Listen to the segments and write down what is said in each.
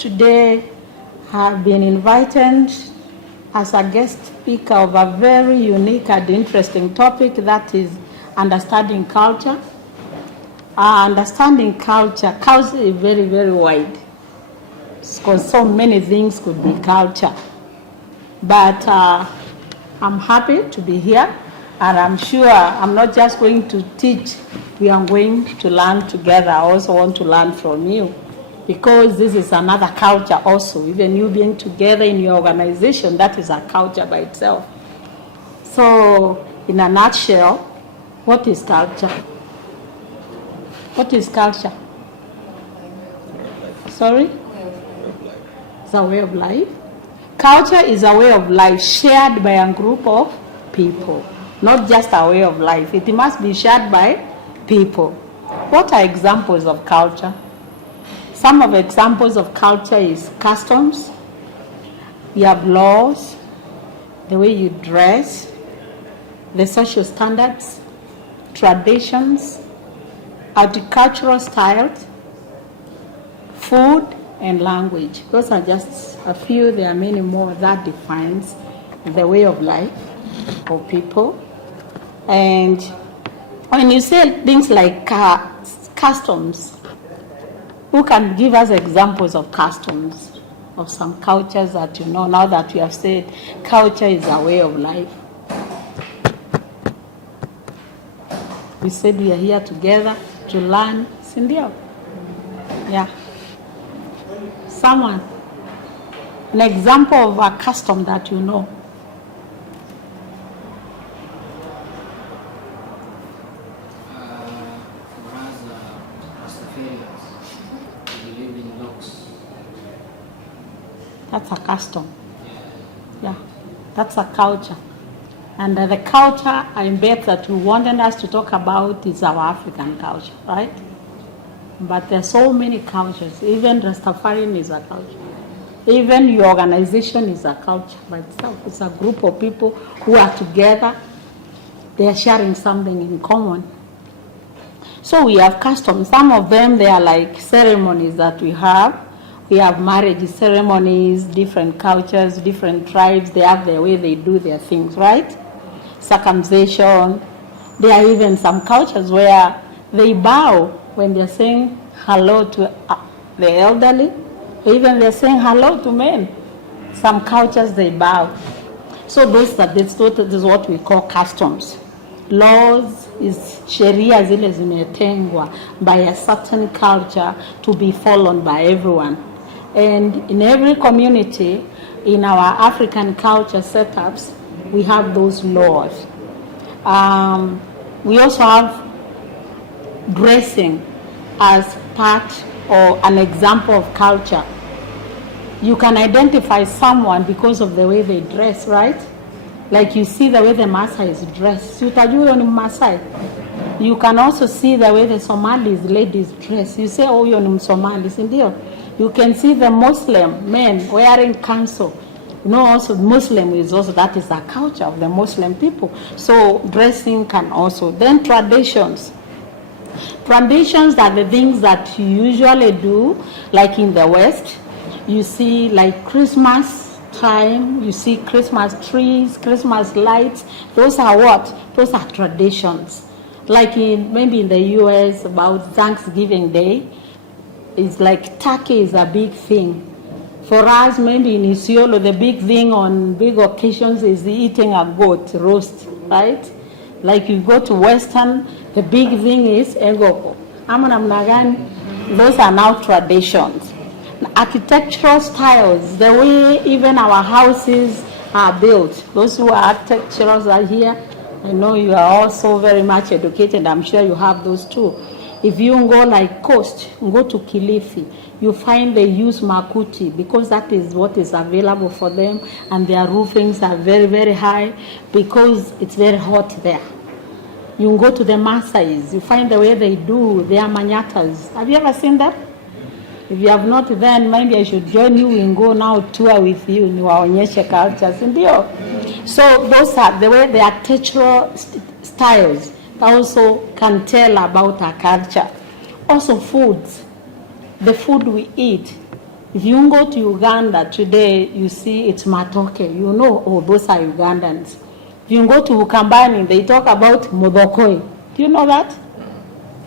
Today, I have been invited as a guest speaker of a very unique and interesting topic, that is understanding culture. Understanding culture is very, very wide, because so many things could be culture. But I'm happy to be here, and I'm sure I'm not just going to teach, we are going to learn together. I also want to learn from you, because this is another culture also. Even you being together in your organization, that is a culture by itself. So, in a nutshell, what is culture? What is culture? Sorry? It's a way of life. Culture is a way of life shared by a group of people, not just a way of life. It must be shared by people. What are examples of culture? Some of the examples of culture is customs. We have laws, the way you dress, the social standards, traditions, agricultural styles, food, and language. Those are just a few. There are many more that defines the way of life of people. And when you say things like customs, who can give us examples of customs, of some cultures that you know, now that we have said culture is a way of life? We said we are here together to learn. Cindy? Yeah. Someone? An example of a custom that you know? That's a custom. Yeah, that's a culture. And the culture, I bet that you wanted us to talk about is our African culture, right? But there are so many cultures. Even Rastafarian is a culture. Even your organization is a culture by itself. It's a group of people who are together. They are sharing something in common. So we have customs. Some of them, they are like ceremonies that we have. We have marriage ceremonies, different cultures, different tribes. They have their way they do their things, right? Circumcision. There are even some cultures where they bow when they're saying hello to the elderly. Even they're saying hello to men. Some cultures they bow. So this is what we call customs. Laws is sheria zile zimetengwa by a certain culture to be followed by everyone. And in every community, in our African culture setups, we have those laws. We also have dressing as part or an example of culture. You can identify someone because of the way they dress, right? Like you see the way the Maasai is dressed. You can also see the way the Somalis ladies dress. You say, oh, you're Somalis, indeed. You can see the Muslim men wearing kanso. You know, also Muslim is also, that is the culture of the Muslim people. So dressing can also. Then traditions. Traditions are the things that you usually do, like in the West. You see like Christmas time, you see Christmas trees, Christmas lights. Those are what? Those are traditions. Like maybe in the US about Thanksgiving Day, it's like turkey is a big thing. For us, maybe in Isiolo, the big thing on big occasions is eating a goat roast, right? Like you go to Western, the big thing is egoko. Those are now traditions. Architectural styles, the way even our houses are built. Those who are architecturals are here. I know you are also very much educated. I'm sure you have those too. If you go like coast, go to Kilifi, you find they use makuti because that is what is available for them, and their roofings are very, very high because it's very hot there. You go to the Maasais, you find the way they do their manyatas. Have you ever seen that? If you have not, then maybe I should join you and go now tour with you in Niwaonyeshe cultures. So those are the way the architectural styles also can tell about our culture. Also foods. The food we eat. If you go to Uganda today, you see it's matoke. You know, oh, those are Ugandans. If you go to Ukambani, they talk about modokoi. Do you know that?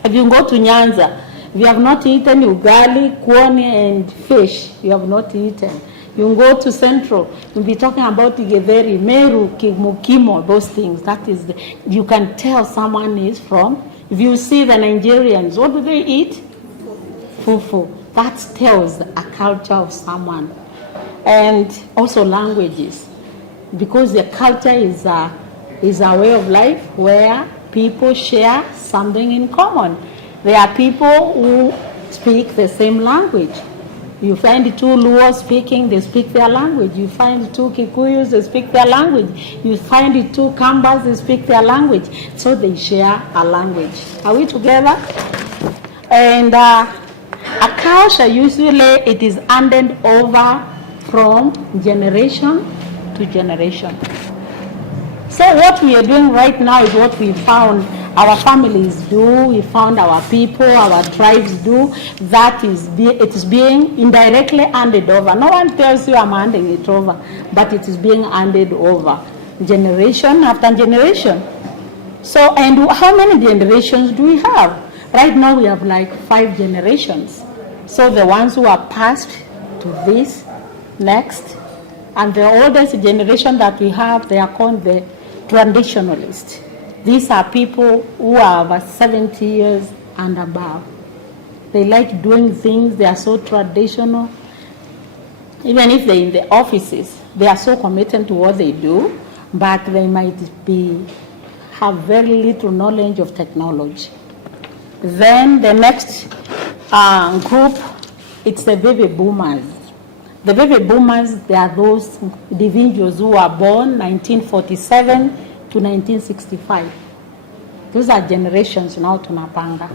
If you go to Nyanza, if you have not eaten ugali, kwoni, and fish, you have not eaten. You go to Central, you'll be talking about Igeveri, Meru, Mukimo, those things. That is, you can tell someone is from. If you see the Nigerians, what do they eat? Fufu. That tells a culture of someone. And also languages. Because the culture is a way of life where people share something in common. There are people who speak the same language. You find two Luos speaking, they speak their language. You find two Kikuyus, they speak their language. You find two Kambas, they speak their language. So they share a language. Are we together? And a culture, usually it is handed over from generation to generation. So what we are doing right now is what we found our families do, we found our people, our tribes do. That is, it is being indirectly handed over. No one tells you I'm handing it over, but it is being handed over generation after generation. So, and how many generations do we have? Right now we have like 5 generations. So the ones who are passed to this, next, and the oldest generation that we have, they are called the traditionalists. These are people who are over 70 years and above. They like doing things, they are so traditional. Even if they're in the offices, they are so committed to what they do, but they might have very little knowledge of technology. Then the next group, it's the baby boomers. The baby boomers, they are those individuals who are born 1947 to 1965. Those are generations now tunapanga.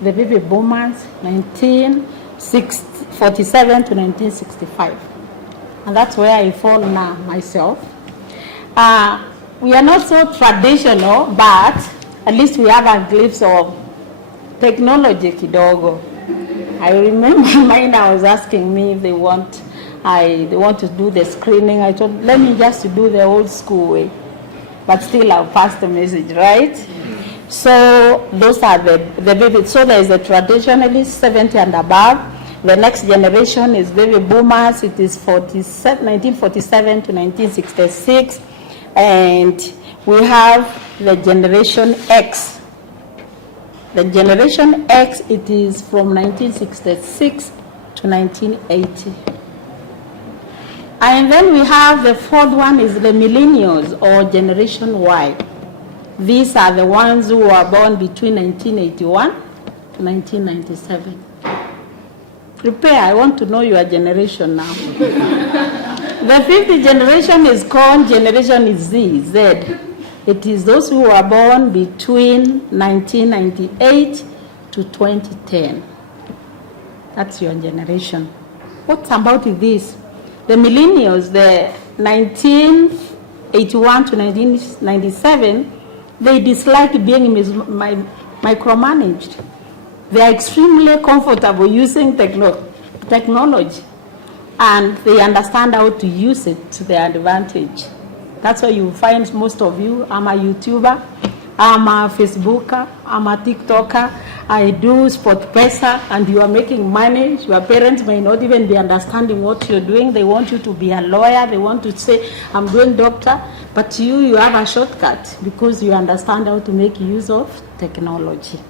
The baby boomers, 1947 to 1965. And that's where I fall now myself. We are not so traditional, but at least we have a glimpse of technology kidogo. I remember mine, I was asking me if they want to do the screening. I told, let me just do the old school way. But still I'll pass the message, right? So those are the babies. So there is a traditionalist, 70 and above. The next generation is baby boomers. It is 1947 to 1966. And we have the Generation X. The Generation X, it is from 1966 to 1980. And then we have the fourth one is the millennials or Generation Y. These are the ones who were born between 1981 to 1997. Prepare, I want to know your generation now. The fifth generation is called Generation Z. It is those who were born between 1998 to 2010. That's your generation. What's about this? The millennials, the 1981 to 1997, they dislike being micromanaged. They are extremely comfortable using technology, and they understand how to use it to their advantage. That's why you find most of you, I'm a YouTuber, I'm a Facebooker, I'm a TikToker, I do SportPesa, and you are making money. Your parents may not even be understanding what you're doing. They want you to be a lawyer. They want to say, I'm doing doctor. But you have a shortcut because you understand how to make use of technology.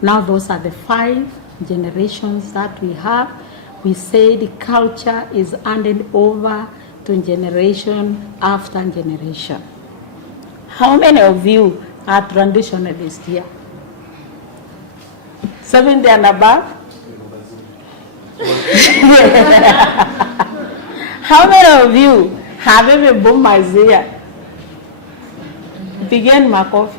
Now those are the 5 generations that we have. We say the culture is handed over to generation after generation. How many of you are traditionalists here? 70 and above? How many of you have ever boomers here? Begin my coffee.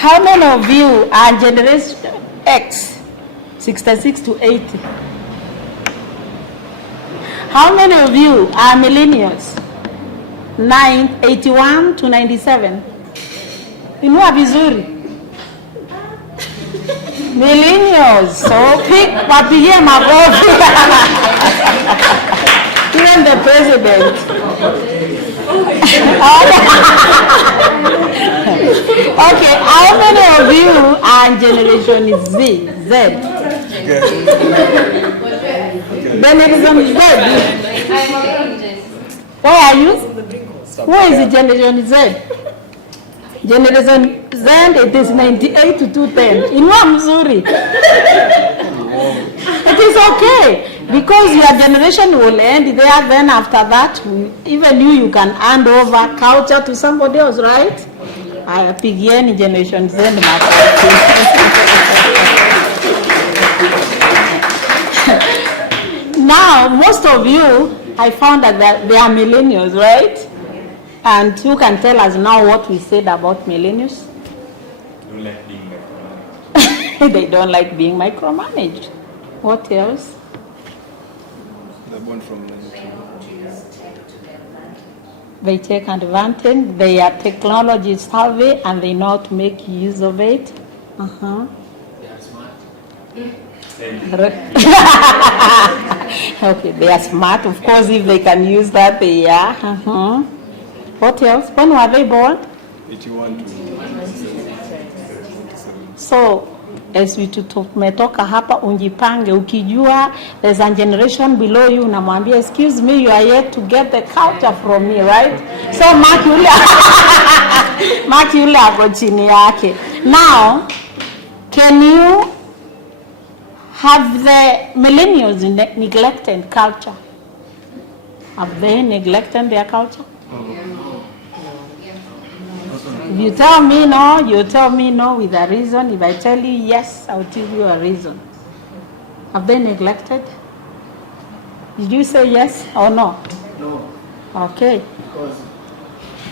How many of you are Generation X, 66 to 80? How many of you are millennials, 81 to 97? Inua vizuri. Millennials. So wapigie makofi. Even the president. Okay, how many of you are Generation Z? Generation Z. Where are you? Who is the Generation Z? Generation Z, it is 98 to 210. Inua mzuri. It is okay. Because your generation will end there, then after that, even you can hand over culture to somebody else, right? I pigieni Generation Z. Now, most of you, I found that they are millennials, right? And you can tell us now what we said about millennials. Don't like being micromanaged. They don't like being micromanaged. What else? They're born from They take advantage. They are technology savvy and they know how to make use of it. They are smart. Okay, they are smart. Of course, if they can use that, they are. What else? When were they born? 81 to 77. So, as we tumetoka hapa, unjipange ukijua there's a generation below you, unamwambia excuse me, you are yet to get the culture from me, right? So mark yule ako chini yake. Now, can you have the millennials neglected culture? Have they neglected their culture? If you tell me no, you tell me no with a reason. If I tell you yes, I'll tell you a reason. Have they neglected? Did you say yes or no? No. Okay. Because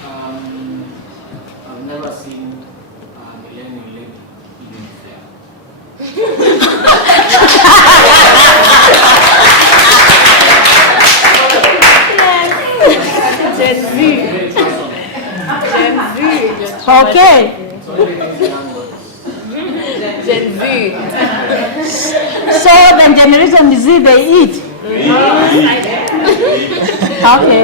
I've never seen a millennial lady eating fair. Gen Z. Okay. Gen Z. So the generation Z, they eat. Okay.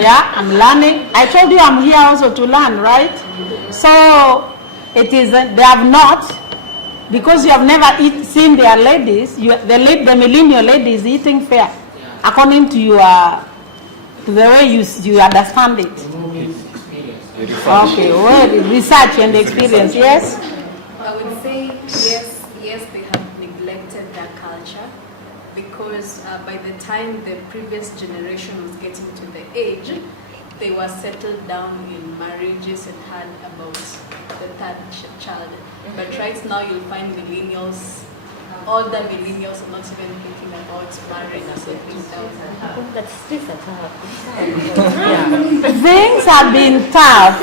Yeah, I'm learning. I told you I'm here also to learn, right? So it is they have not, because you have never seen their ladies. The millennial ladies eating fair, according to to the way you understand it. Okay, well, research and experience, yes? I would say yes, they have neglected their culture because by the time the previous generation was getting to the age, they were settled down in marriages and had about the third child. But right now you'll find millennials, older millennials are not even thinking about marriage or settling down. Things have been tough.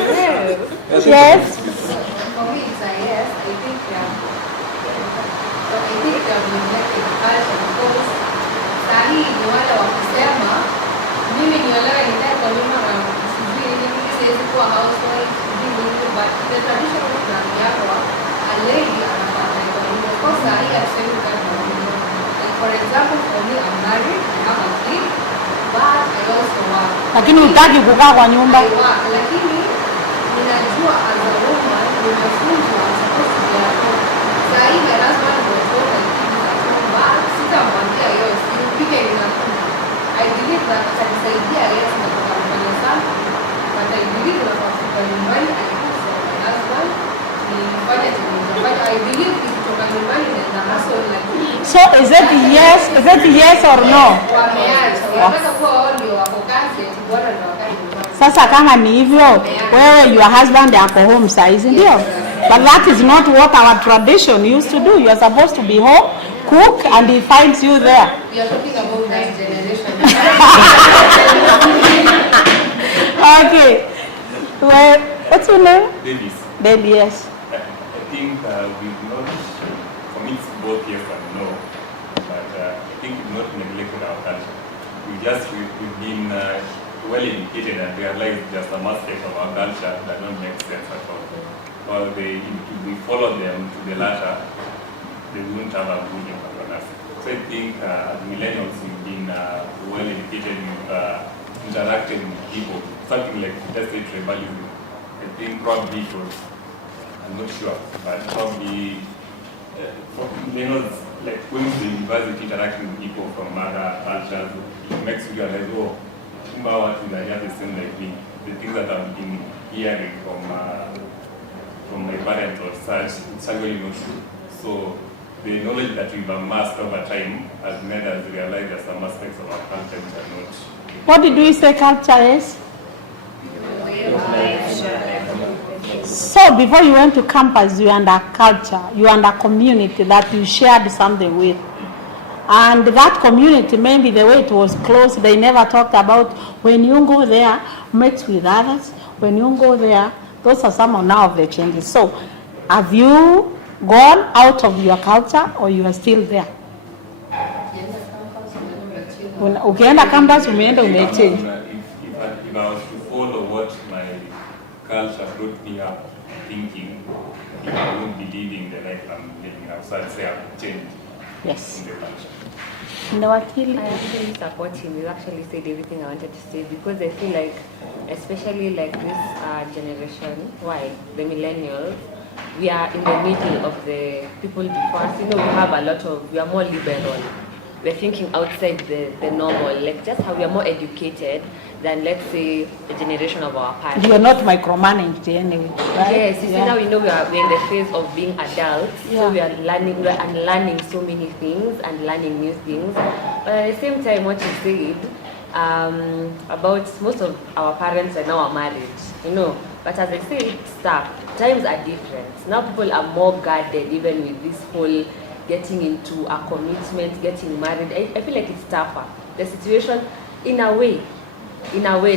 Yes? For me, it's a yes. I think they have neglected culture because sahi ni wale wa kusema mimi niolewe nikae kwa nyumba na sijui mimi siwezi kuwa housewife sijui nini, but the traditional plan yako a lady anafanya kwa nyumba. Kwa sahi hatusemi kukaa kwa nyumba. Like for example, for me, I'm married, I have a kid, but I also work. Lakini hutaki kukaa kwa nyumba. I work, lakini ninajua as a woman nimefunzwa I'm supposed to be at home. Sahi my husband will go and keep me at home, but sitamwambia yes, nipike ninakula. I believe that atanisaidia yes na kufanya sana, but I believe that kwa nyumbani I cook for my husband, nifanye tunafanya. I believe ikitoka nyumbani na hustle lakini. So is it yes or no? Wameacha, wanataka kuwa wao ndio wako kazi, eti bora ndio wakae nyumbani. Sasa kama ni hivyo, wewe your husband ako home size, ndio? But that is not what our tradition used to do. You are supposed to be home, cook, and he finds you there. We are talking about that generation. Okay. Well, what's your name? Davis. Debbie, yes. I think we've not, for me it's both yes and no, but I think we've not neglected our culture. We've been well educated and realize there's some aspects of our culture that don't make sense at all. Well, if we follow them to the latter, they won't have a good impact on us. So I think as millennials, we've been well educated, we've interacted with people, something like, let's say, tribalism. I think probably it was, I'm not sure, but probably for millennials, like going to the university, interacting with people from other cultures, it makes you realize, oh, what is the same like me? The things that I've been hearing from my parents or such, it's actually not true. So the knowledge that we've amassed over time has made us realize that some aspects of our culture which are not. What did we say culture is? So before you went to campus, you under culture, you under community that you shared something with. And that community, maybe the way it was close, they never talked about when you go there, mix with others. When you go there, those are some of now of the changes. So have you gone out of your culture or you are still there? Ukienda campus, umeenda umechange. If I was to follow what my culture brought me up thinking, if I wouldn't be living the life I'm living now, so I'd say I've changed. Yes. In the culture. No, actually, I actually support him. You actually said everything I wanted to say because I feel like, especially like this generation, why the millennials, we are in the middle of the people before us. You know, we are more liberal. We're thinking outside the normal, like just how we are more educated than, let's say, the generation of our parents. you are not micromanaged anyway, right? Yes, you see, now we know we're in the phase of being adults, so we are unlearning so many things and learning new things. But at the same time, what you said about most of our parents are now married, you know. But as I said, times are different. Now people are more guarded, even with this whole getting into a commitment, getting married. I feel like it's tougher. The situation, in a way,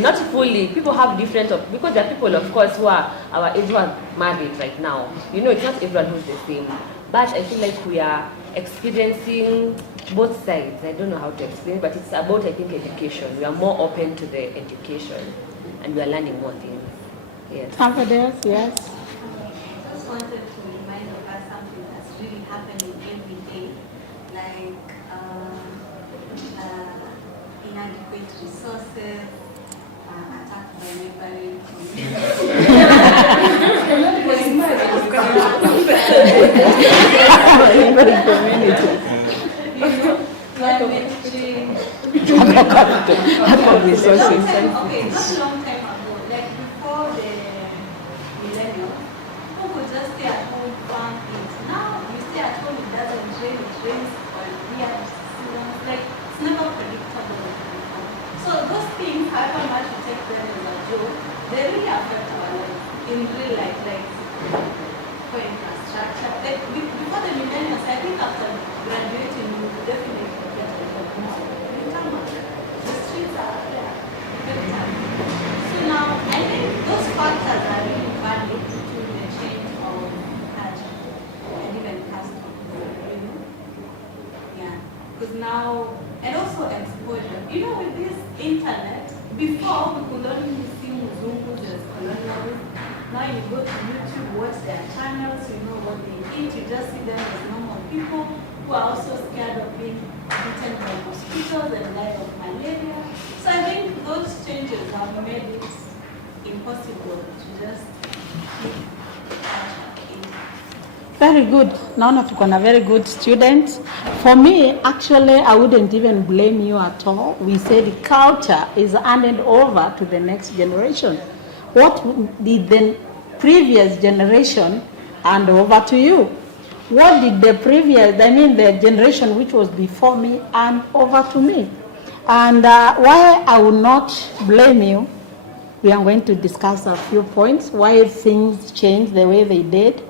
not fully. People have different, because there are people, of course, who are our age who are married right now. You know, it's not everyone who's the same. But I feel like we are experiencing both sides. I don't know how to explain, but it's about, I think, education. We are more open to the education, and we are learning more things. Yes. Somebody else, yes. I just wanted to remind of us something that's really happening every day, like inadequate resources, attacked by neighboring climate change. Resources. Okay, not a long time ago, like before the millennium, people could just stay at home, farm, eat. Now you stay at home, it doesn't rain, it rains or weird seasons. Like it's never predictable. So those things, however much you take them as a joke, they really affect our life in real life, like for infrastructure. Like before the millennials, I think after graduating, you would definitely get a job now. The streets are there. So now, I think those factors are really valid to the change of culture and even custom, you know? Yeah, because now, and also exposure. You know, with this internet, before we could only see Muzungus as colonials. Now you go to YouTube, watch their channels, you know what they eat, you just see them as normal people who are also scared of being bitten by mosquitoes and die of malaria. So I think those changes have made it impossible to just keep culture in. Very good. Naona tuko na very good students. For me, actually, I wouldn't even blame you at all. We said culture is handed over to the next generation. What did the previous generation hand over to you? What did the the generation which was before me hand over to me? And why I will not blame you, we are going to discuss a few points, why things changed the way they did.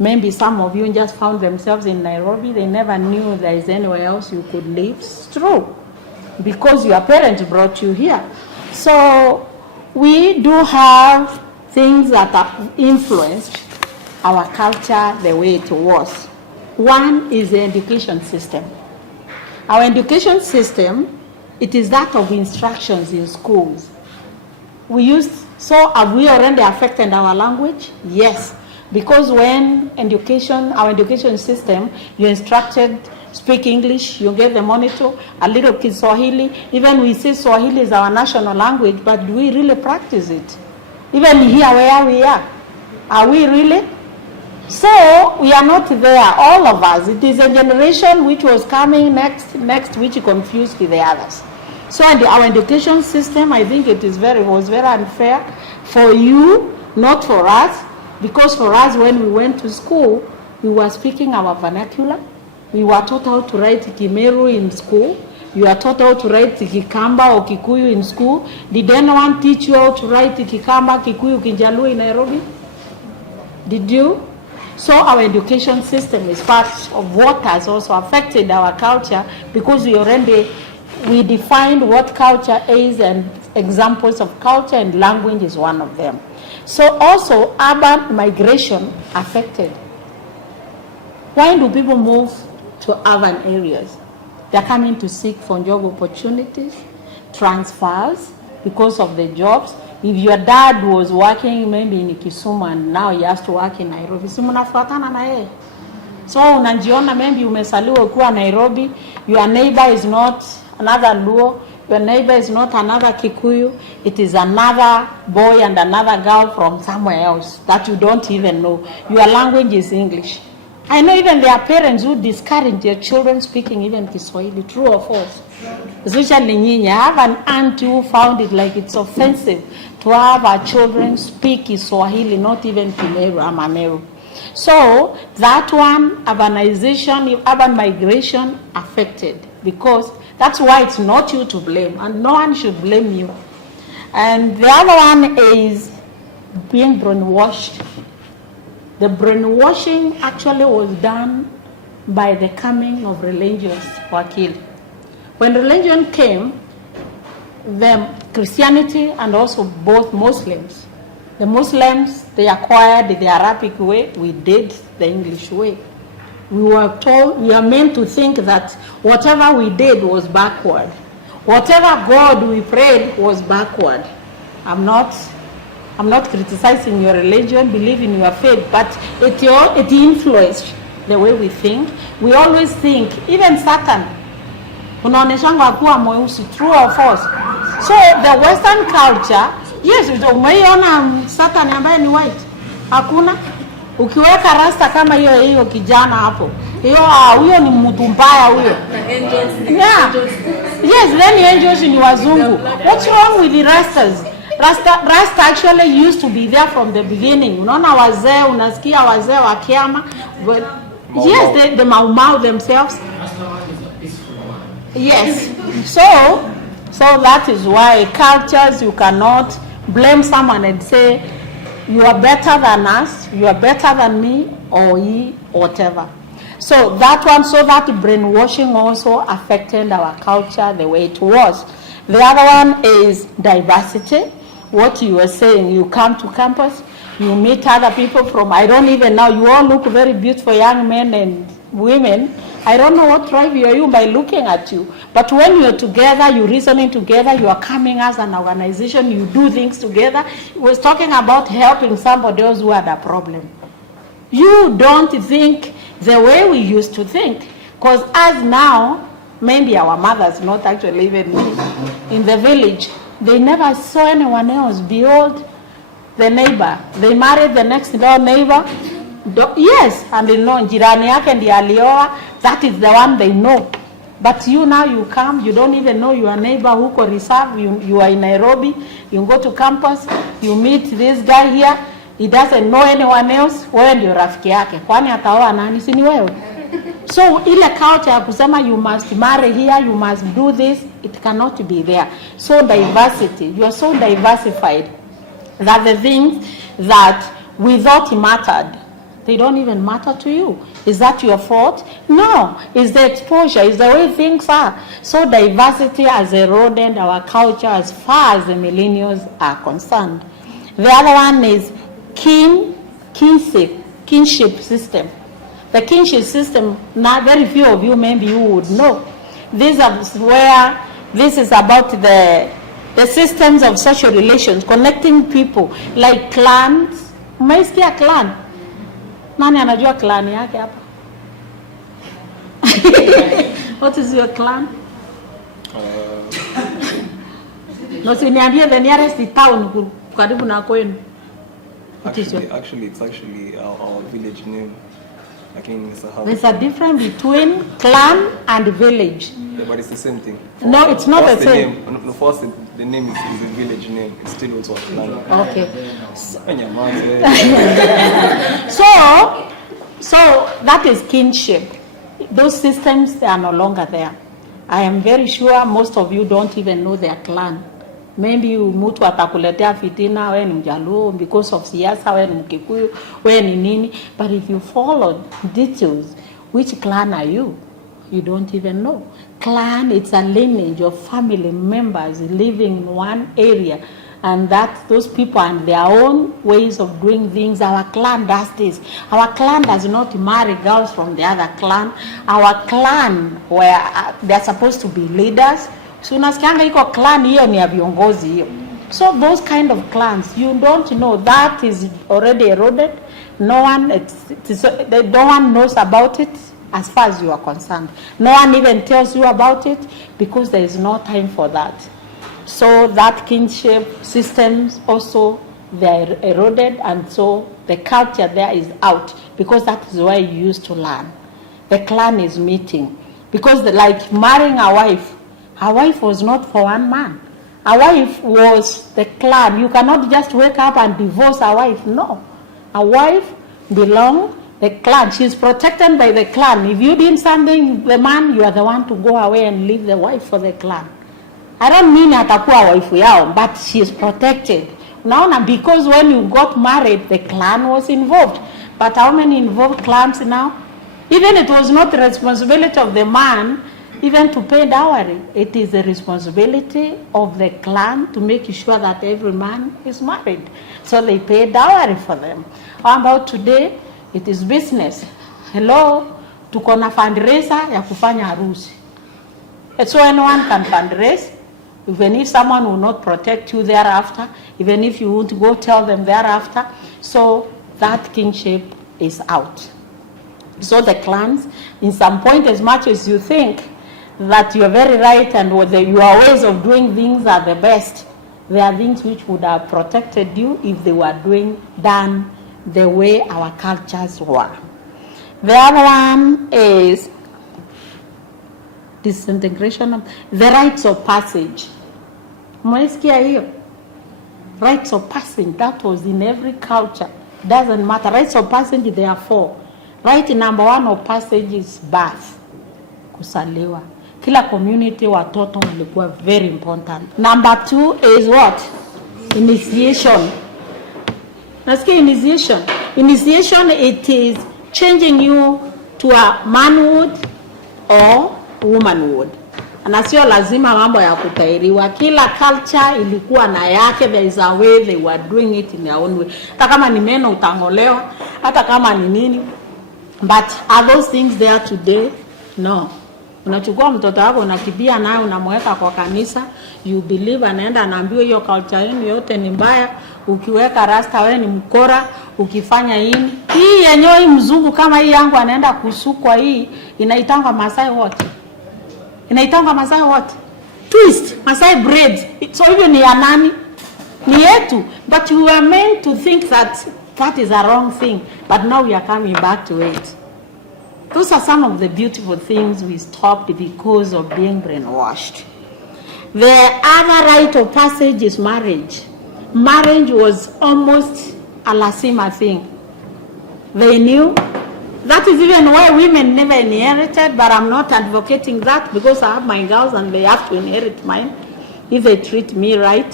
Maybe some of you just found themselves in Nairobi. They never knew there is anywhere else you could live. It's true, because your parents brought you here. So we do have things that have influenced our culture the way it was. One is the education system. Our education system, it is that of instructions in schools. So have we already affected our language? Yes. Because when our education system, you instructed speak English, you gave the monitor, a little kid Swahili. Even we say Swahili is our national language, but do we really practice it? Even here where we are we really? So we are not there, all of us. It is a generation which was coming next which confused with the others. So our education system, I think it was very unfair for you, not for us, because for us when we went to school, we were speaking our vernacular. We were taught how to write Kimeru in school. You are taught how to write Kikamba or Kikuyu in school. Did anyone teach you how to write Kikamba, Kikuyu, Kinjaluo in Nairobi? Did you? So our education system is part of what has also affected our culture, because we defined what culture is, and examples of culture, and language is one of them. So also urban migration affected. Why do people move to urban areas? They're coming to seek for job opportunities, transfers because of the jobs. If your dad was working maybe in Kisumu and now he has to work in Nairobi, si mnafuatana na yeye. So unajiona maybe umesaliwa kuwa Nairobi, your neighbor is not another Luo, your neighbor is not another Kikuyu, it is another boy and another girl from somewhere else that you don't even know. Your language is English. I know even there are parents who discourage their children speaking even Kiswahili, true or false? Especially Nyinyi. I have an aunt who found it like it's offensive to have our children speak Kiswahili, not even Kimeru or Mameru. So that one, urbanization, urban migration affected, because that's why it's not you to blame, and no one should blame you. And the other one is being brainwashed. The brainwashing actually was done by the coming of religious wakil. When religion came, Christianity and also both Muslims, the Muslims, they acquired the Arabic way, we did the English way. We are meant to think that whatever we did was backward. Whatever God we prayed was backward. I'm not criticizing your religion, believe in your faith, but it influenced the way we think. We always think, even Satan, unaoneshanga kuwa mweusi, true or false? So the Western culture, yes, umeiona Satan ambaye ni white? Hakuna. Ukiweka rasta kama hiyo kijana hapo, huyo ni mtu mbaya huyo. Yeah. Yes, then angels ni wazungu. What's wrong with the rastas? Rasta actually used to be there from the beginning. Unaona wazee, unasikia wazee wa kiama. Yes, they mau themselves. Yes. So that is why cultures, you cannot blame someone and say you are better than us, you are better than me, or he, whatever. So that one, so that brainwashing also affected our culture the way it was. The other one is diversity. What you were saying, you come to campus, you meet other people from, I don't even know, you all look very beautiful young men and women. I don't know what tribe you are you by looking at you. But when you're together, you're reasoning together, you are coming as an organization, you do things together. He was talking about helping somebody else who had a problem. You don't think the way we used to think. Because as now, maybe our mothers, not actually even me, in the village, they never saw anyone else. Behold, the neighbor. They married the next door neighbor. Yes, and they know jirani yake ndiye alioa. That is the one they know. But you now, you come, you don't even know your neighbor huko reserve. You are in Nairobi, you go to campus, you meet this guy here, he doesn't know anyone else. Wewe ndio rafiki yake. Kwani ataoa nani? Si ni wewe? So ile culture ya kusema you must marry here, you must do this, it cannot be there. So diversity, you are so diversified that the things that we thought mattered, they don't even matter to you. Is that your fault? No, it's the exposure, it's the way things are. So diversity has eroded our culture as far as the millennials are concerned. The other one is kinship system. The kinship system, not very few of you maybe you would know. This is about the the systems of social relations, connecting people, like clans. Umeisikia clan? Nani anajua clan yake hapa? What is your clan? No, siniambie the nearest town karibu na kwenu. Actually, it's actually our village name. There's a difference between clan and village. Yeah, but it's the same thing. No, it's not the same. No, first the name is a village name. It's still also a clan. Okay. So that is kinship. Those systems, they are no longer there. I am very sure most of you don't even know their clan. Maybe mtu atakuletea fitina, wewe ni Mjaluo because of siasa, wewe ni Mkikuyu, wewe ni nini. But if you follow details, which clan are you? You don't even know. Clan, it's a lineage of family members living in one area. And that those people and their own ways of doing things. Our clan does this. Our clan does not marry girls from the other clan. Our clan, where they're supposed to be leaders. So unasikianga iko clan hiyo ni ya viongozi hiyo. So those kind of clans, you don't know, that is already eroded. No one knows about it as far as you are concerned. No one even tells you about it because there is no time for that. So that kinship systems also, they are eroded, and so the culture there is out because that is where you used to learn. The clan is meeting because like marrying a wife, her wife was not for one man. A wife was the clan. You cannot just wake up and divorce a wife. No. A wife belongs the clan. She's protected by the clan. If you did something, the man, you are the one to go away and leave the wife for the clan. I don't mean atakuwa wife yao, but she is protected. Now, because when you got married, the clan was involved. But how many involved clans now? Even it was not the responsibility of the man even to pay dowry. It is the responsibility of the clan to make sure that every man is married. So they pay dowry for them. How about today? It is business. Hello, tuko na fundraiser ya kufanya harusi. So anyone can fundraise, even if someone will not protect you thereafter, even if you won't go tell them thereafter. So that kinship is out. So the clans, in some point, as much as you think that you're very right and your ways of doing things are the best, there are things which would have protected you if they were done the way our cultures were. The other one is disintegration of the rites of passage. Mwaisikia hiyo? Rites of passage, that was in every culture. Doesn't matter. Rites of passage, there are 4. Right number 1 of passage is birth. Kusaliwa. Kila community watoto walikuwa very important. Number 2 is what? Initiation. Nasikia initiation. Initiation, it is changing you to a manhood or womanhood. Na sio lazima mambo ya kutairiwa. Kila culture ilikuwa na yake. There is a way they were doing it in their own way. Hata kama ni meno utangolewa, hata kama ni nini. But are those things there today? No. Unachukua mtoto wako unakibia naye unamweka kwa kanisa, you believe, anaenda anaambiwa hiyo culture yenu yote ni mbaya, ukiweka rasta wewe ni mkora, ukifanya hii yenyewe mzungu kama hii yangu anaenda kusukwa, hii inaitanga Masai what? Inaitanga Masai what? Twist, Masai braids. So hivyo ni ya nani? Ni yetu. But you were meant to think that that is a wrong thing. But now we are coming back to it. Those are some of the beautiful things we stopped because of being brainwashed. The other rite of passage is marriage. Marriage was almost a lazima thing. They knew. That is even why women never inherited, but I'm not advocating that because I have my girls and they have to inherit mine if they treat me right.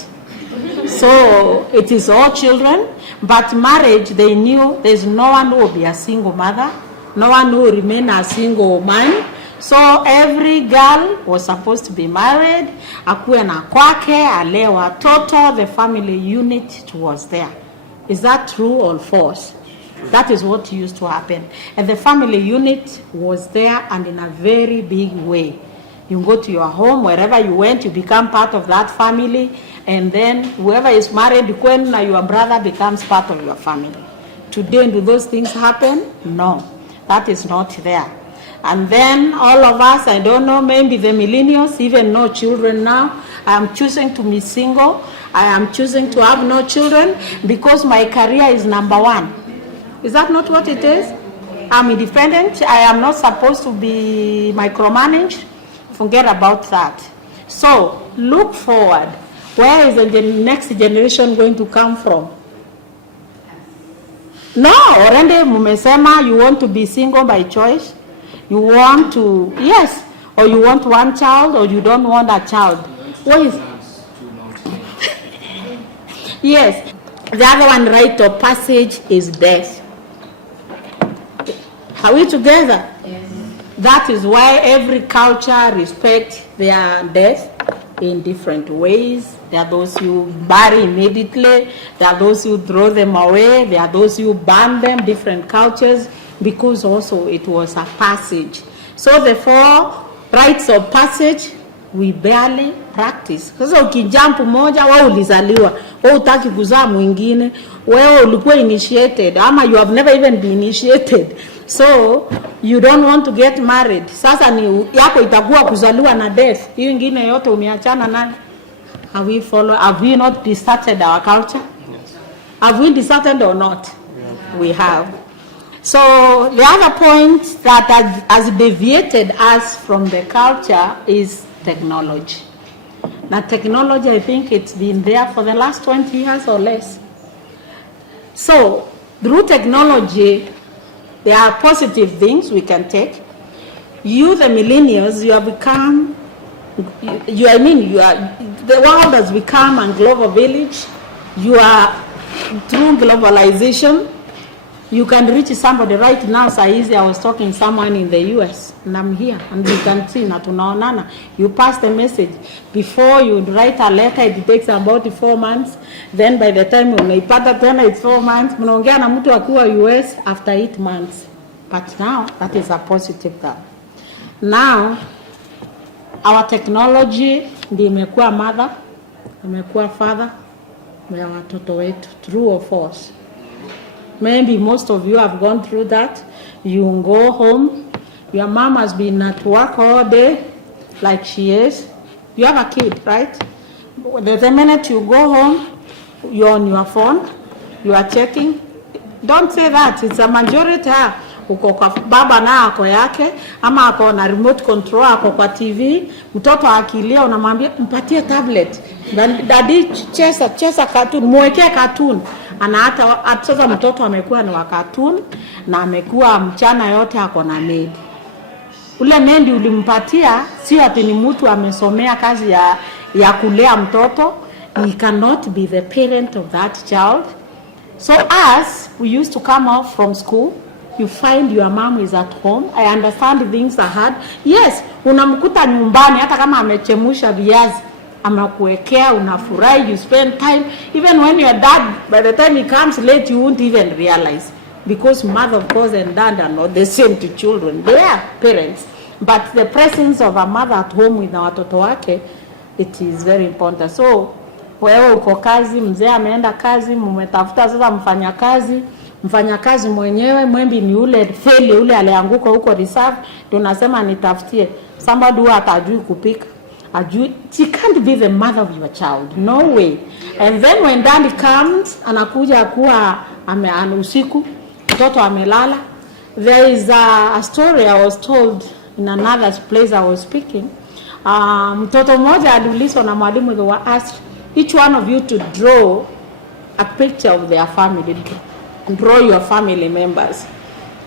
So it is all children, but marriage, they knew there's no one who will be a single mother, no one who will remain a single man. So every girl was supposed to be married, akuwe na kwake, ale watoto, the family unit was there. Is that true or false? That is what used to happen. And the family unit was there, and in a very big way. You go to your home, wherever you went, you become part of that family, and then whoever is married, when your brother becomes part of your family. Today, do those things happen? No, that is not there. And then all of us, I don't know, maybe the millennials, even no children now. I am choosing to be single. I am choosing to have no children because my career is number one. Is that not what it is? I'm independent. I am not supposed to be micromanaged. Forget about that. So look forward. Where is the next generation going to come from? No, already mumesema you want to be single by choice. You want to, yes, or you want one child, or you don't want a child. What is? Yes, the other one, rite of passage, is death. Are we together? Yes. That is why every culture respects their death in different ways. There are those who bury immediately. There are those who throw them away. There are those who burn them, different cultures, because also it was a passage. So the 4 rites of passage, we barely practice. Sasa ukijump moja, wewe ulizaliwa, wewe utaki kuzaa mwingine, wewe ulikuwa initiated, ama you have never even been initiated. So you don't want to get married. Sasa ni yako itakuwa kuzaliwa na death. Hiyo ingine yote umeachana nayo. Have we not deserted our culture? Yes. Have we deserted or not? Yeah. We have. So the other point that has deviated us from the culture is technology. Now technology, I think it's been there for the last 20 years or less. So through technology, there are positive things we can take. You, the millennials, you have become, the world has become a global village. You are, through globalization, you can reach somebody right now. So easy, I was talking to someone in the US, and I'm here, and you can see, you pass the message. Before you write a letter, it takes about 4 months. Then by the time unaipata tena, it's 4 months. Mnaongea na mtu akiwa US after 8 months. But now, that is a positive thing. Now, our technology, ndio imekuwa mother, imekuwa father, ya watoto wetu, true or false. Maybe most of you have gone through that. You go home, your mom has been at work all day, like she is. You have a kid, right? The minute you go home, you're on your phone, you are checking. Don't say that, it's a majority. Uko kwa baba na ako yake, ama ako na remote control, ako kwa TV, mtoto akilia unamwambia mpatie tablet. Daddy cheza cartoon, mwekee cartoon. Ana hata sasa mtoto amekuwa ni wa cartoon na amekuwa mchana yote ako na maid. Ule maid ulimpatia sio ati ni mtu amesomea kazi ya kulea mtoto. He cannot be the parent of that child. So as we used to come out from school, you find your mom is at home. I understand things are hard. Yes, unamkuta nyumbani hata kama amechemusha viazi, amakuwekea, unafurahi, you spend time. Even when your dad, by the time he comes late, you won't even realize. Because mother, of course, and dad are not the same to children. They are parents. But the presence of a mother at home with na watoto wake, it is very important. So, wewe uko kazi, mzee ameenda kazi, mmetafuta sasa mfanyakazi mwenyewe, mwembi ni ule feli ule alianguka huko reserve, tunasema nitafutie somebody who atajui kupika. She can't be the mother of your child, no way. And then when daddy comes, anakuja kuwa usiku, mtoto amelala. There is a story I was told in another place I was speaking. Mtoto mmoja aliulizwa na mwalimu, they were asked each one of you to draw a picture of their family. Draw your family members.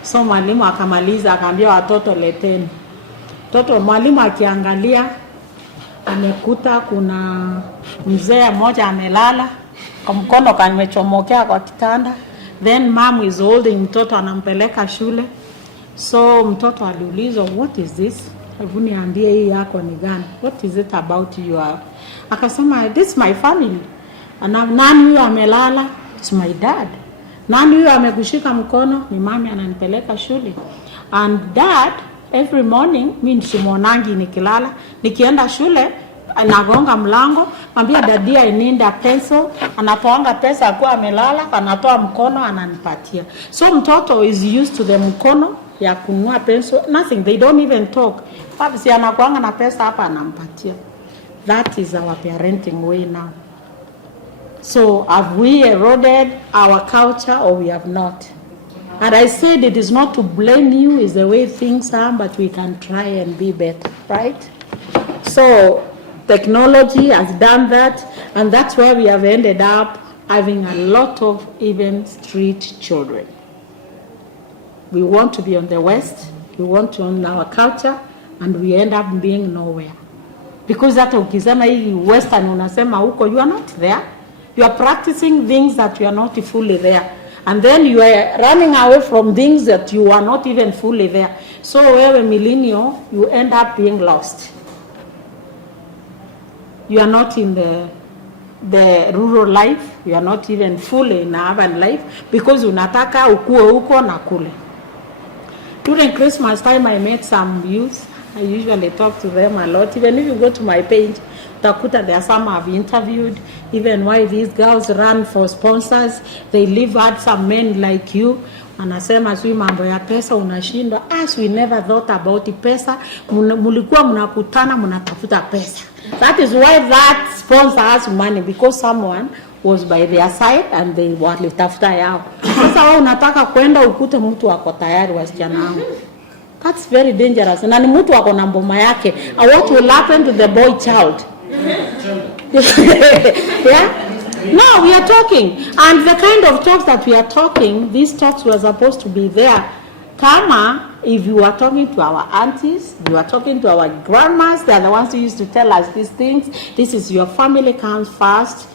So mwalimu akamaliza akaambia watoto leteni. Mwalimu akiangalia amekuta kuna mzee mmoja amelala, kwa mkono kamechomokea kwa kitanda. Then mom is holding mtoto anampeleka shule. So mtoto aliulizwa, what is this? Hebu niambie hii yako ni gani? What is it about you? Akasema, this is my family. Nani huyo amelala? It's my dad. Nani huyo amekushika mkono? Ni mami ananipeleka shule. And dad every morning mimi simuonangi nikilala, nikienda shule anagonga mlango, mwambia dadia I need a pencil, anapoanga pesa akuwa amelala, anatoa mkono ananipatia. So mtoto is used to the mkono ya kununua pencil, nothing, they don't even talk. Baba si anakuanga na pesa hapa anampatia. That is our parenting way now. So have we eroded our culture or we have not? And I said it is not to blame you, it's the way things are, but we can try and be better, right? So technology has done that, and that's why we have ended up having a lot of even street children. We want to be on the West, we want to own our culture, and we end up being nowhere. Because hata ukisema hii Western unasema huko, you are not there. You are practicing things that you are not fully there. And then you are running away from things that you are not even fully there. So wewe millennial, you end up being lost. You are not in the rural life, you are not even fully in urban life, because unataka ukue huko na kule. During Christmas time, I met some youth. I usually talk to them a lot. Even if you go to my page, utakuta there are some I've interviewed, even why these girls run for sponsors. They live at some men like you. Anasema sui mambo ya pesa unashindwa. As we never thought about pesa, mulikuwa mnakutana mnatafuta pesa. That is why that sponsor has money, because someone was by their side and they walitafuta yao. Sasa wao unataka kwenda ukute mtu wako tayari wasichana wangu. That's very dangerous. Na ni mtu wako na mboma yake. And what will happen to the boy child? Yeah? No, we are talking. And the kind of talks that we are talking, these talks were supposed to be there. Kama, if you are talking to our aunties, you are talking to our grandmas, they are the ones who used to tell us these things. This is your family comes first.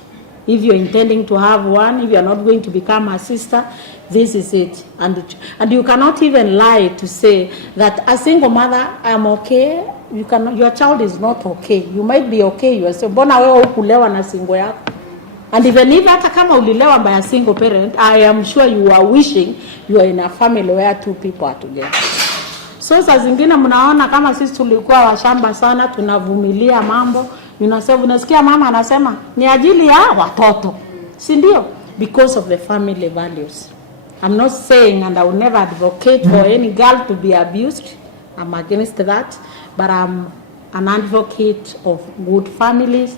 If you're intending to have one, if you're not going to become a sister, this is it. And you cannot even lie to say that a single mother, I'm okay. You cannot, your child is not okay. You might be okay yourself. Bona wewe ukulewa na single yako. And even if hata kama ulilewa by a single parent, I am sure you are wishing you are in a family where two people are together. So saa zingine mnaona kama sisi tulikuwa washamba sana, tunavumilia mambo. Unasikia mama anasema ni ajili ya watoto. Si ndio? Because of the family values. I'm not saying, and I will never advocate for any girl to be abused. I'm against that. But I'm an advocate of good families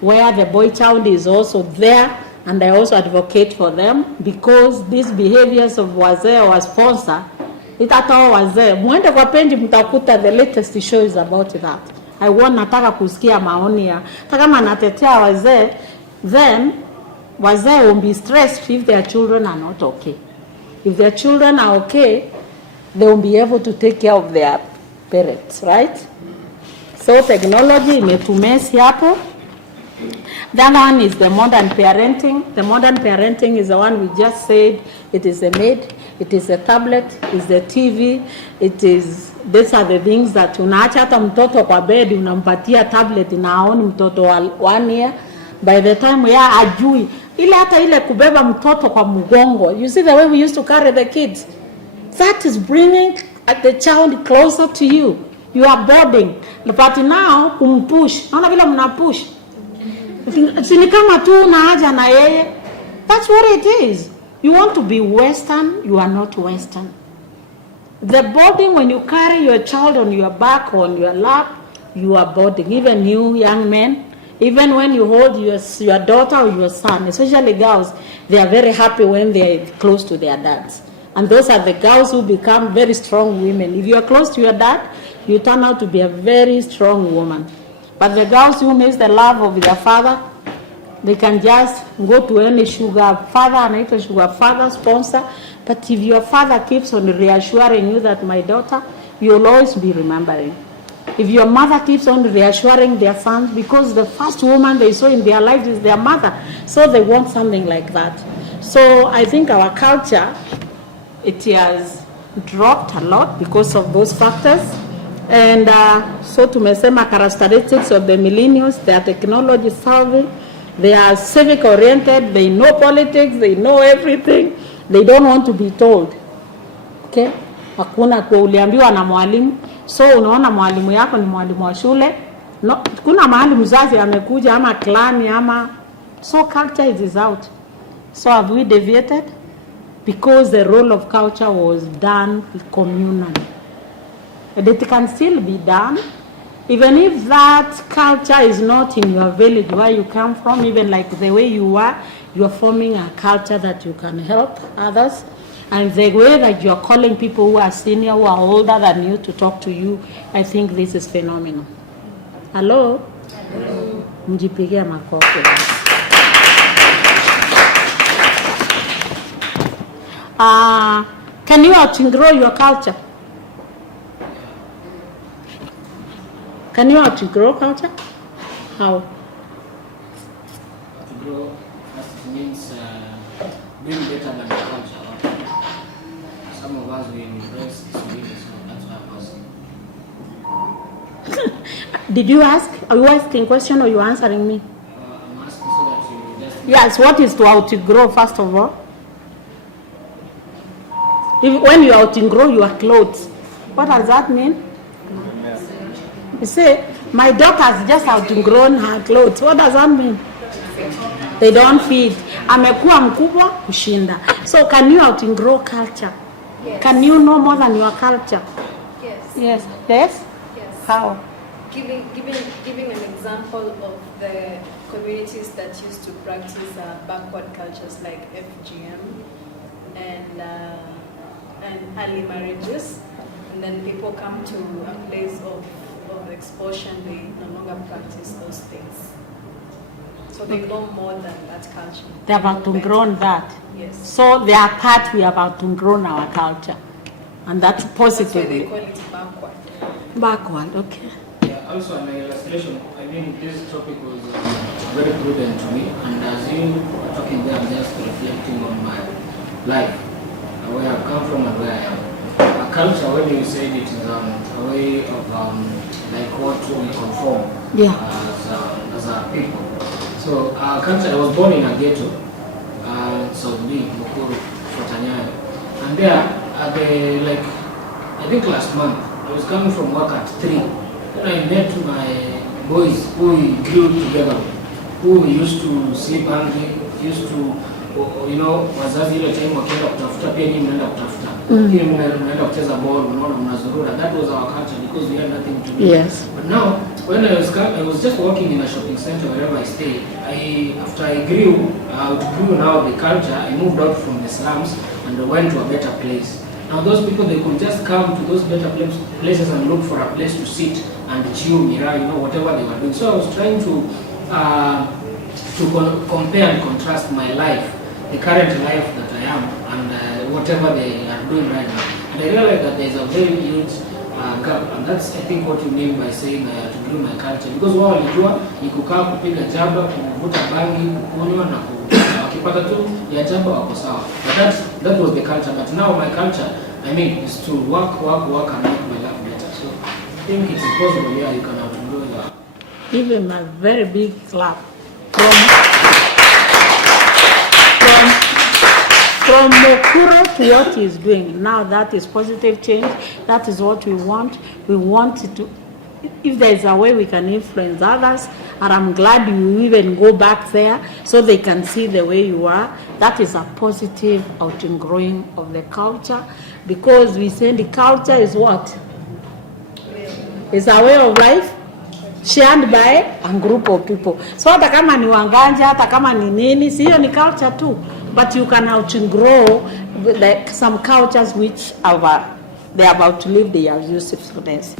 where the boy child is also there, and I also advocate for them, because these behaviors of wazee or sponsor, itatoa wazee. Muende kwa page mtakuta the latest show is about that. I want nataka kusikia maoni ya. Kama natetea wazee, then wazee won't be stressed if their children are not okay. If their children are okay, they will be able to take care of their parents, right? So technology imetumesi hapo. The other one is the modern parenting. The modern parenting is the one we just said. It is a maid, it is a tablet, it's the TV, it is, these are the things that unaacha hata mtoto kwa bed unampatia tablet na aoni mtoto wa 1 year. By the time ya ajui ile hata ile kubeba mtoto kwa mgongo. You see the way we used to carry the kids. That is bringing the child closer to you. You are boarding. But now kumpush. Naona vile mnapush. Sini kama tu na haja na yeye. That's what it is. You want to be Western, you are not Western. The boarding, when you carry your child on your back or on your lap, you are boarding. Even you young men, even when you hold your daughter or your son, especially girls, they are very happy when they are close to their dads. And those are the girls who become very strong women. If you are close to your dad, you turn out to be a very strong woman. But the girls who miss the love of their father, they can just go to any sugar father, anaitwa sugar father sponsor. But if your father keeps on reassuring you that my daughter, you'll always be remembering. If your mother keeps on reassuring their sons, because the first woman they saw in their lives is their mother, so they want something like that. So I think our culture, it has dropped a lot because of those factors. And so tumesema characteristics of the millennials, they are technology savvy, they are civic oriented, they know politics, they know everything, they don't want to be told. Okay? Hakuna kwa uliambiwa na mwalimu. So unaona mwalimu yako ni mwalimu wa shule. No, kuna mahali mzazi amekuja ama clan ama, so culture is out. So have we deviated? Because the role of culture was done communally. And it can still be done, even if that culture is not in your village where you come from, even like the way you are forming a culture that you can help others. And the way that you are calling people who are senior, who are older than you to talk to you, I think this is phenomenal. Hello? Hello. Mjipigia makofi. Can you outgrow your culture? Can you outgrow culture? How? Outgrow means being better than the culture. Some of us will embrace this belief, so that's why I'm asking. Did you ask? Are you asking a question or you answering me? I'm asking so that you just... Yes, what is to outgrow first of all? When you outgrow your clothes, what does that mean? You say, my daughter has just outgrown her clothes. What does that mean? They don't fit. Amekuwa mkubwa kushinda. So can you outgrow culture? Yes. Can you know more than your culture? Yes. Yes. Yes? Yes. How? Giving an example of the communities that used to practice backward cultures like FGM and early marriages, and then people come to a place of expulsion, they no longer practice those things. So they know more than that culture. They have outgrown that. Yes. So they are part, we have outgrown our culture. And that's positive. That's why they call it backward. Backward, okay. Yeah, also an illustration, I mean, this topic was very prudent to me, and as you were talking there, I'm just reflecting on my life, where I've come from and where I am. A culture, when you said it, is a way of like what we conform as a people. So our culture, I was born in a ghetto, South B, Mukuru, Fotanyayo. And there, like, I think last month, I was coming from work at 3. Then I met my boys who we grew together, who we used to sleep hungry, used to, you know, wazazi ile time wakienda kutafuta pia nyinyi mnaenda kutafuta. Hii mnaenda kucheza ball, unaona mnazurura. That was our culture because we had nothing to do. Yes. But now, when I was just working in a shopping center wherever I stayed. After I grew now the culture, I moved out from the slums and went to a better place. Now those people, they could just come to those better places and look for a place to sit and chew, mira, you know, whatever they were doing. So I was trying to compare and contrast my life, the current life that I am, and whatever they are doing right now. And I realized that there is a very huge gap, and that's I think what you mean by saying to grow my culture. Because wao walijua ni kukaa kupiga jaba, kuvuta bangi, kukunywa na wakipata tu ya jaba wako sawa. But that was the culture. But now my culture, I mean, is to work and make my life better. So I think it's possible. Yeah, you can outgrow your. Give him a very big clap. From Mukuru to what he's doing now, that is positive change. That is what we want. We want it to, if there is a way we can influence others, and I'm glad you even go back there so they can see the way you are. That is a positive outgrowing of the culture, because we say the culture is what? It's a way of life shared by a group of people. So hata kama ni wanganja, hata kama ni nini, siyo ni culture too. But you can outgrow like some cultures which are they're about to leave their usefulness.